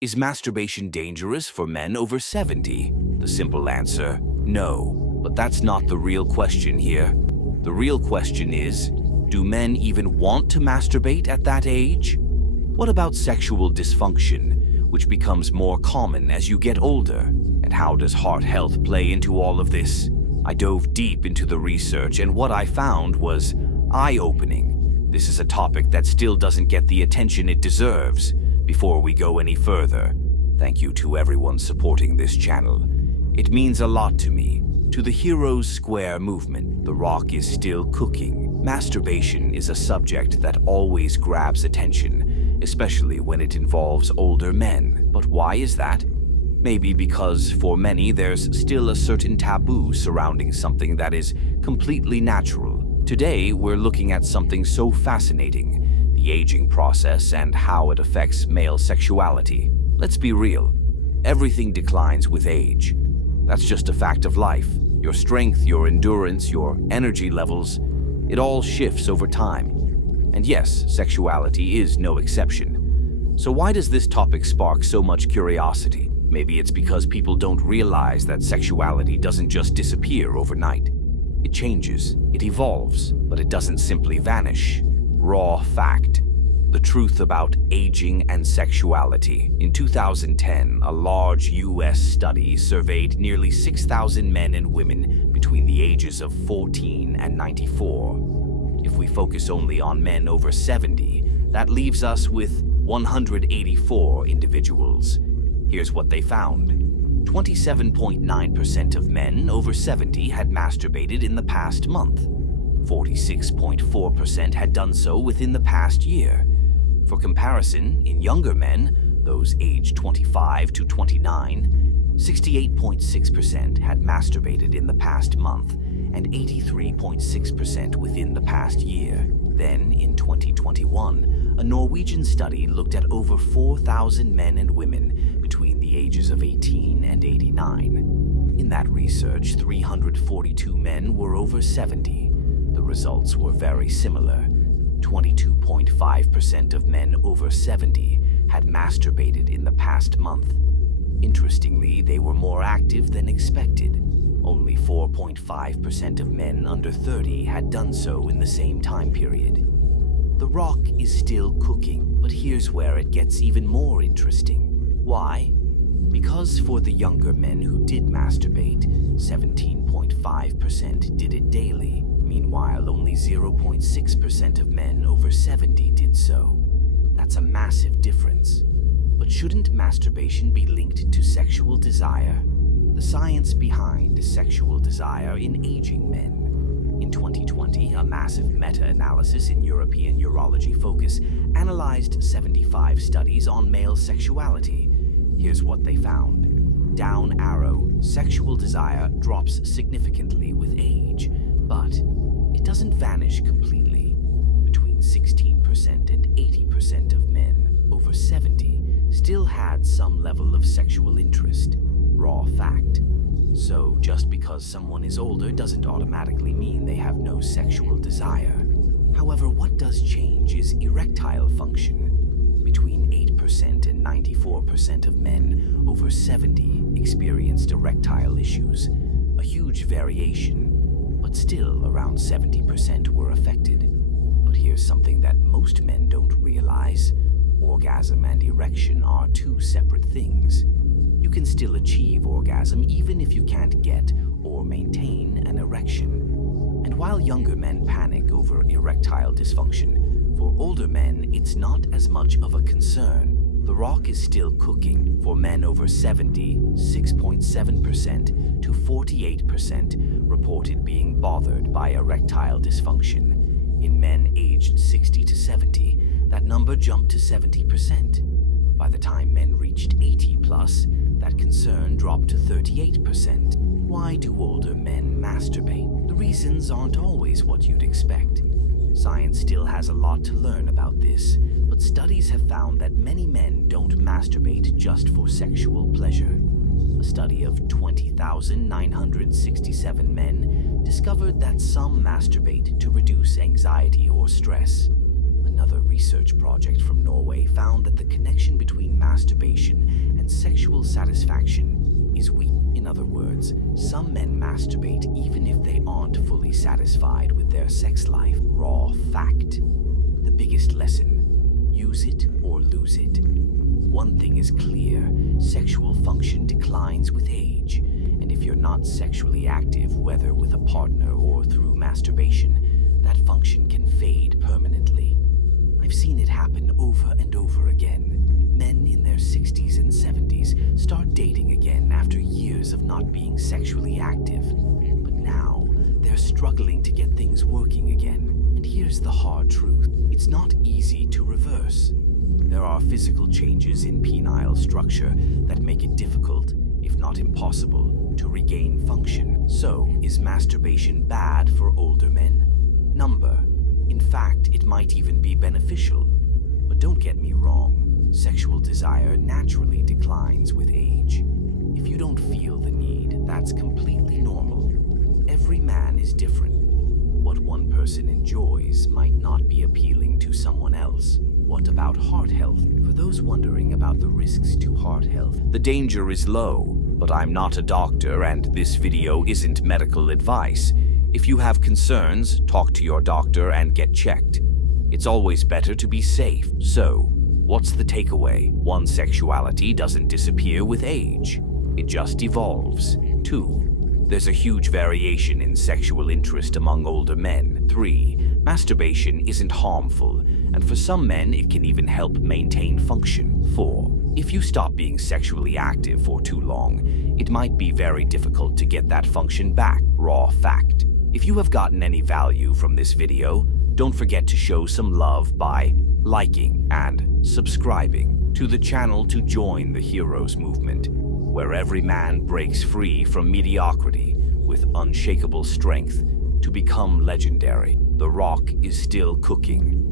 Is masturbation dangerous for men over 70? The simple answer, no. But that's not the real question here. The real question is, do men even want to masturbate at that age? What about sexual dysfunction, which becomes more common as you get older? And how does heart health play into all of this? I dove deep into the research, and what I found was eye-opening. This is a topic that still doesn't get the attention it deserves. Before we go any further, thank you to everyone supporting this channel. It means a lot to me. To the Heroes Square movement, The Rock is still cooking. Masturbation is a subject that always grabs attention, especially when it involves older men. But why is that? Maybe because for many there's still a certain taboo surrounding something that is completely natural. Today, we're looking at something so fascinating, the aging process and how it affects male sexuality. Let's be real. Everything declines with age. That's just a fact of life. Your strength, your endurance, your energy levels, it all shifts over time. And yes, sexuality is no exception. So why does this topic spark so much curiosity? Maybe it's because people don't realize that sexuality doesn't just disappear overnight. It changes, it evolves, but it doesn't simply vanish. Raw fact. The truth about aging and sexuality. In 2010, a large US study surveyed nearly 6,000 men and women between the ages of 14 and 94. If we focus only on men over 70, that leaves us with 184 individuals. Here's what they found. 27.9% of men over 70 had masturbated in the past month. 46.4% had done so within the past year. For comparison, in younger men, those aged 25 to 29, 68.6% had masturbated in the past month and 83.6% within the past year. Then, in 2021, a Norwegian study looked at over 4,000 men and women between the ages of 18 and 89. In that research, 342 men were over 70. The results were very similar. 22.5% of men over 70 had masturbated in the past month. Interestingly, they were more active than expected. Only 4.5% of men under 30 had done so in the same time period. The Rock is still cooking, but here's where it gets even more interesting. Why? Because for the younger men who did masturbate, 17.5% did it daily. Meanwhile, only 0.6% of men over 70 did so. That's a massive difference. But shouldn't masturbation be linked to sexual desire? The science behind sexual desire in aging men. In 2020, a massive meta-analysis in European Urology Focus analyzed 75 studies on male sexuality. Here's what they found. Down arrow, sexual desire drops significantly with age, but it doesn't vanish completely. Between 16% and 80% of men over 70 still had some level of sexual interest. Raw fact. So just because someone is older doesn't automatically mean they have no sexual desire. However, what does change is erectile function. Between 8% and 94% of men over 70 experienced erectile issues, a huge variation. But still, around 70% were affected. But here's something that most men don't realize. Orgasm and erection are two separate things. You can still achieve orgasm even if you can't get or maintain an erection. And while younger men panic over erectile dysfunction, for older men, it's not as much of a concern. The Rock is still cooking. For men over 70, 6.7% to 48% reported being bothered by erectile dysfunction. In men aged 60 to 70, that number jumped to 70%. By the time men reached 80 plus, that concern dropped to 38%. Why do older men masturbate? The reasons aren't always what you'd expect. Science still has a lot to learn about this, but studies have found that many men don't masturbate just for sexual pleasure. A study of 20,967 men discovered that some masturbate to reduce anxiety or stress. Another research project from Norway found that the connection between masturbation and sexual satisfaction is weak. In other words, some men masturbate even if they aren't fully satisfied with their sex life. Raw fact. The biggest lesson: use it or lose it. One thing is clear: sexual function declines with age, and if you're not sexually active, whether with a partner or through masturbation, that function can fade permanently. I've seen it happen over and over again. Men in their 60s and 70s start dating again after years of not being sexually active. But now, they're struggling to get things working again. And here's the hard truth: it's not easy to reverse. There are physical changes in penile structure that make it difficult, if not impossible, to regain function. So, is masturbation bad for older men? Number. In fact, it might even be beneficial. But don't get me wrong, sexual desire naturally declines with age. If you don't feel the need, that's completely normal. Every man is different. What one person enjoys might not be appealing to someone else. What about heart health? For those wondering about the risks to heart health, the danger is low, but I'm not a doctor and this video isn't medical advice. If you have concerns, talk to your doctor and get checked. It's always better to be safe. So, what's the takeaway? 1. Sexuality doesn't disappear with age. It just evolves. 2. There's a huge variation in sexual interest among older men. 3. Masturbation isn't harmful, and for some men it can even help maintain function. 4. If you stop being sexually active for too long, it might be very difficult to get that function back. Raw fact. If you have gotten any value from this video, don't forget to show some love by liking and subscribing to the channel to join the Heroes Movement, where every man breaks free from mediocrity with unshakable strength to become legendary. The Rock is still cooking.